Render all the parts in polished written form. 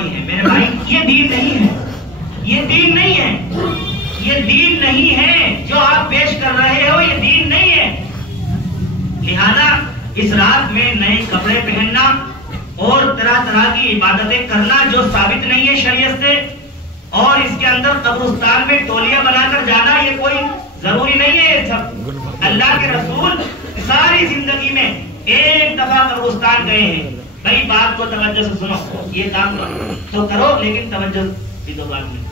میرے بھائی یہ دین نہیں ہے، یہ دین نہیں ہے، یہ دین نہیں ہے جو آپ پیش کر رہے ہو، یہ دین نہیں ہے۔ لہذا اس رات میں نئے کپڑے پہننا اور طرح طرح کی عبادتیں کرنا جو ثابت نہیں ہے شریعت سے، اور اس کے اندر قبرستان میں ٹولیاں بنا کر جانا یہ کوئی ضروری نہیں ہے۔ یہ سب اللہ کے رسول ساری زندگی میں ایک دفعہ قبرستان گئے ہیں۔ بھائی بات کو توجہ سے سنو، یہ کام تو کرو لیکن توجہ بھی دو بات میں۔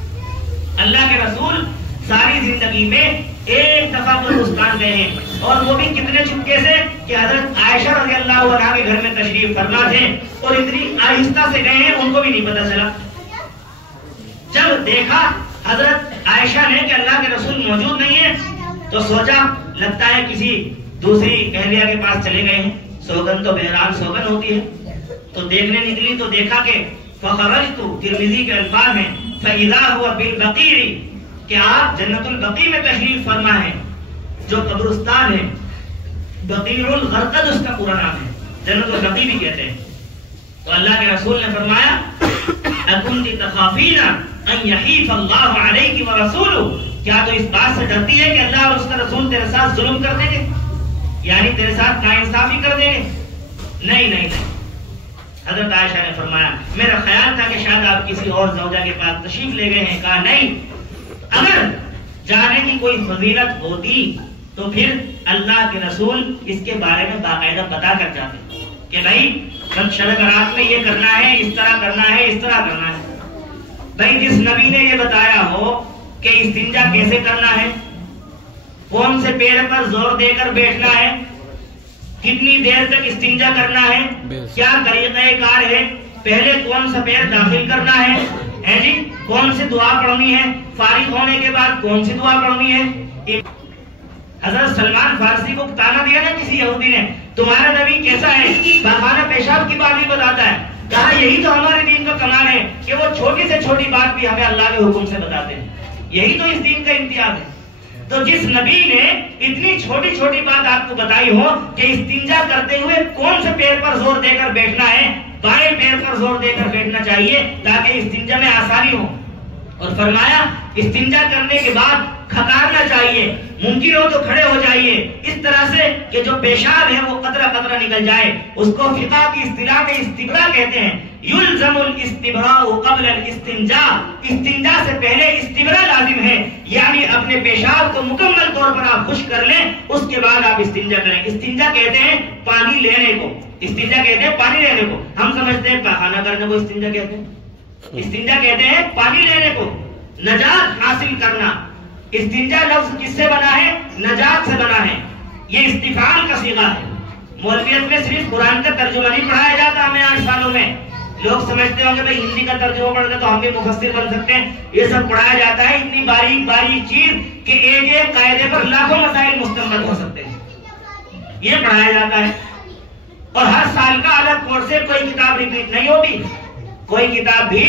اللہ کے رسول ساری زندگی میں ایک دفعہ قبرستان گئے ہیں، اور وہ بھی کتنے چپکے سے کہ حضرت عائشہ رضی اللہ عنہا کے گھر میں تشریف فرما تھے، اور اتنی آہستہ سے گئے ہیں ان کو بھی نہیں پتا چلا۔ جب دیکھا حضرت عائشہ نے کہ اللہ کے رسول موجود نہیں ہے تو سوچا لگتا ہے کسی دوسری اہلیہ کے پاس چلے گئے ہیں، سوگن تو بہرحال سوگن ہوتی ہے۔ تو دیکھنے نکلی تو دیکھا کہ فخرجت، ترمذی کے الفاظ ہیں فَإِذَا هُوَ بِالْبَقِيعِ، کہ آپ جنت البقیع میں تشریف فرما ہے، جو قبرستان ہے، بقیع الغرقد اس کا پورا نام ہے، جنت البقیع بھی کہتے ہیں۔ تو اللہ کے رسول نے فرمایا اَكُنْتِ تَخَافِينَ أَنْ يَحِيفَ اللَّهُ عَلَيْكِ وَرَسُولُهُ، کیا تو اس بات سے ڈرتی ہے کہ اللہ اور اس کا رسول تیرے ساتھ ظلم کر دیں گے، یعنی تیرے ساتھ ناانصافی کر دیں گے؟ نہیں نہیں نہیں۔ حضرت عائشہ نے فرمایا میرا خیال تھا کہ شاید آپ کسی اور زوجہ کے پاس تشریف لے گئے ہیں۔ کہا نہیں، اگر جانے کی کوئی فضیلت ہوتی تو پھر اللہ کے رسول اس کے بارے میں باقاعدہ بتا کر جاتے کہ بھائی شب برات میں یہ کرنا ہے، اس طرح کرنا ہے، اس طرح کرنا ہے۔ بھائی جس نبی نے یہ بتایا ہو کہ استنجا کیسے کرنا ہے، کون سے پیر پر زور دے کر بیٹھنا ہے، کتنی دیر تک استنجا کرنا ہے، کیا طریقہ کار ہے، پہلے کون سا پیر داخل کرنا ہے جی، کون سی دعا پڑھنی ہے، فارغ ہونے کے بعد کون سی دعا پڑھنی ہے۔ حضرت سلمان فارسی کو تانا دیا نا کسی یہودی نے، تمہارا نبی کیسا ہے، پاخانہ پیشاب کی بات بھی بتاتا ہے۔ کہا یہی تو ہمارے دین کا کمال ہے کہ وہ چھوٹی سے چھوٹی بات بھی ہمیں اللہ کے حکم سے بتاتے ہیں، یہی تو اس دین کا امتیاز ہے۔ تو جس نبی نے اتنی چھوٹی چھوٹی بات آپ کو بتائی ہو کہ استنجا کرتے ہوئے کون سے پیر پر زور دے کر بیٹھنا ہے، بائیں پیر پر زور دے کر بیٹھنا چاہیے تاکہ استنجا میں آسانی ہو، اور فرمایا استنجا کرنے کے بعد کھکارنا چاہیے، ممکن ہو تو کھڑے ہو جائیے، اس طرح سے کہ جو پیشاب ہے وہ قطرہ قطرہ نکل جائے۔ اس کو فقہ کی اصطلاح میں استبراء کہتے ہیں۔ یلزم الاستبراء قبل الاستنجاء، استنجا سے پہلے استبراء لازم ہے، یعنی اپنے پیشاب کو مکمل طور پر آپ خشک کر لیں، اس کے بعد آپ استنجا کریں۔ استنجا کہتے ہیں پانی لینے کو، استنجا کہتے ہیں پانی لینے کو، ہم سمجھتے ہیں پاخانہ کرنے کو استنجا کہتے ہیں، استنجا کہتے ہیں پانی لینے کو، نجات حاصل کرنا۔ استنجا لفظ کس سے بنا ہے؟ نجات سے بنا ہے، یہ استفعال کا صیغہ ہے۔ مولویت میں صرف قرآن کا ترجمہ نہیں پڑھایا جاتا ہمیں 8 سالوں میں، لوگ سمجھتے ہوں گے بھائی ہندی کا ترجمہ پڑھ کے تو ہم بھی مفسر بن سکتے ہیں، یہ سب پڑھایا جاتا ہے اتنی باریک باریک چیز کہ ایک ایک قاعدے پر لاکھوں مسائل مستنبط ہو سکتے ہیں، یہ پڑھایا جاتا ہے۔ اور ہر سال کا الگ کورس سے کوئی کتاب ریپیٹ نہیں ہوتی، کوئی کتاب بھی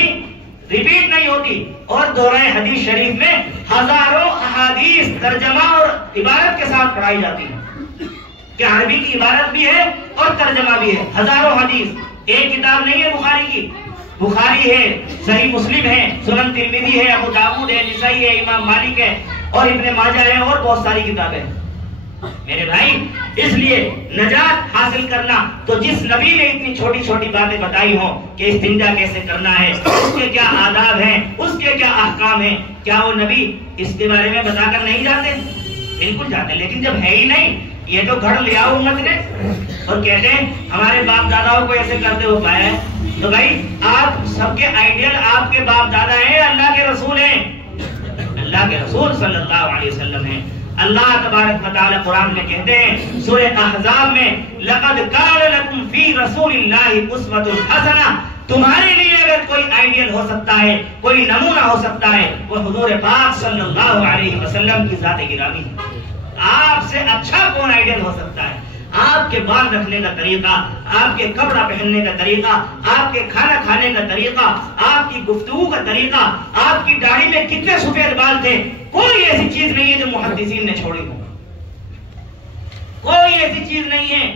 ریپیٹ نہیں ہوتی، اور دورہ حدیث شریف میں ہزاروں احادیث ترجمہ اور عبارت کے ساتھ پڑھائی جاتی ہے، کہ عربی کی عبارت بھی ہے اور ترجمہ بھی ہے، ہزاروں حدیث، ایک کتاب نہیں ہے بخاری کی، بخاری ہے، صحیح مسلم ہے، سنن ترمذی ہے، ابو داؤد ہے، نسائی ہے، امام مالک ہے، اور ابن ماجہ ہے، اور بہت ساری کتابیں ہیں۔ میرے بھائی اس لیے نجات حاصل کرنا، تو جس نبی نے اتنی چھوٹی چھوٹی باتیں بتائی ہوں کہ استنجا کیسے کرنا ہے، اس کے کیا آداب ہیں، اس کے کیا احکام ہیں، کیا وہ نبی اس کے بارے میں بتا کر نہیں جاتے؟ بالکل جاتے، لیکن جب ہے ہی نہیں، یہ تو گھڑ لیا امت نے، اور کہتے ہیں ہمارے باپ داداؤں کو ایسے کرتے ہو پایا ہے۔ تو بھائی آپ سب کے آئیڈیل آپ کے باپ دادا ہیں، اللہ کے رسول ہیں، اللہ کے رسول صلی اللہ علیہ وسلم ہیں۔ اللہ تبارک و تعالی قرآن میں کہتے ہیں سورہ احزاب میں لقد کان لکم فی رسول اللہ اسوۃ حسنہ، تمہارے لیے اگر کوئی آئیڈیل ہو سکتا ہے، کوئی نمونہ ہو سکتا ہے، وہ حضور پاک صلی اللہ علیہ وسلم کی ذات گرامی ہے۔ آپ سے اچھا کون آئیڈیل ہو سکتا ہے؟ آپ کے بال رکھنے کا طریقہ، آپ کے کپڑا پہننے کا طریقہ، آپ کے کھانا کھانے کا طریقہ، آپ کی گفتگو کا طریقہ، آپ کی داڑھی میں کتنے سفید بال تھے، کوئی ایسی چیز نہیں ہے جو محدثین نے چھوڑی ہو، کوئی ایسی چیز نہیں ہے۔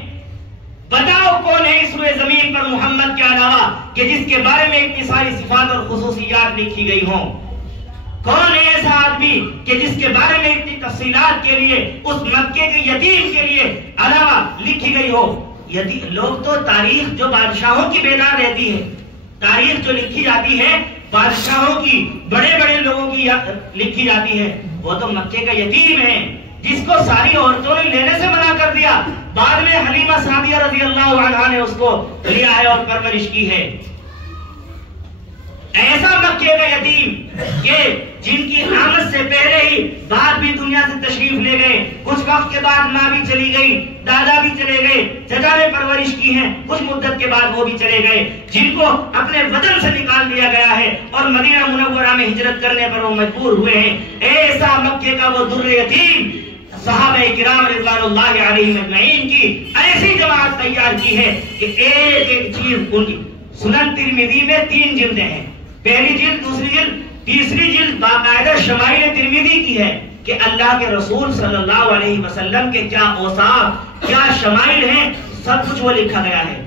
بتاؤ کون ہے اس روئے زمین پر محمد کے علاوہ کہ جس کے بارے میں اتنی ساری صفات اور خصوصیات لکھی گئی ہوں؟ کون ہے ایسا آدمی کہ جس کے بارے میں اتنی تفصیلات کے لیے اس مکے کے یتیم کے لیے علاوہ لکھی گئی ہو؟ لوگ تو تاریخ جو بادشاہوں کی بیدار رہتی ہے، تاریخ جو لکھی جاتی ہے بادشاہوں کی، بڑے بڑے لوگوں کی لکھی جاتی ہے، وہ تو مکے کا یتیم ہے جس کو ساری عورتوں نے لینے سے منع کر دیا، بعد میں حلیمہ سعدیہ رضی اللہ عنہا نے اس کو لیا ہے اور پرورش کی ہے۔ ایسا مکے کا یتیم کہ جن کی آمد سے پہلے ہی باپ بھی دنیا سے تشریف لے گئے، کچھ وقت کے بعد ماں بھی چلی گئی، دادا بھی چلے گئے، چچا نے پرورش کی ہے، کچھ مدت کے بعد وہ بھی چلے گئے، جن کو اپنے وطن سے نکال دیا گیا ہے اور مدینہ منورہ میں ہجرت کرنے پر وہ مجبور ہوئے ہیں۔ ایسا مکے کا وہ در یتیم صحابہ کرام رضوان اللہ علیہم اجمعین کی ایسی جماعت تیار کی ہے کہ ایک ایک چیز ان کی سنن ترمذی میں 3 جلدیں ہیں، پہلی جلد، دوسری جلد، تیسری جلد باقاعدہ شمائل ترمذی کی ہے کہ اللہ کے رسول صلی اللہ علیہ وسلم کے کیا اوصاف، کیا شمائل ہیں، سب کچھ وہ لکھا گیا ہے۔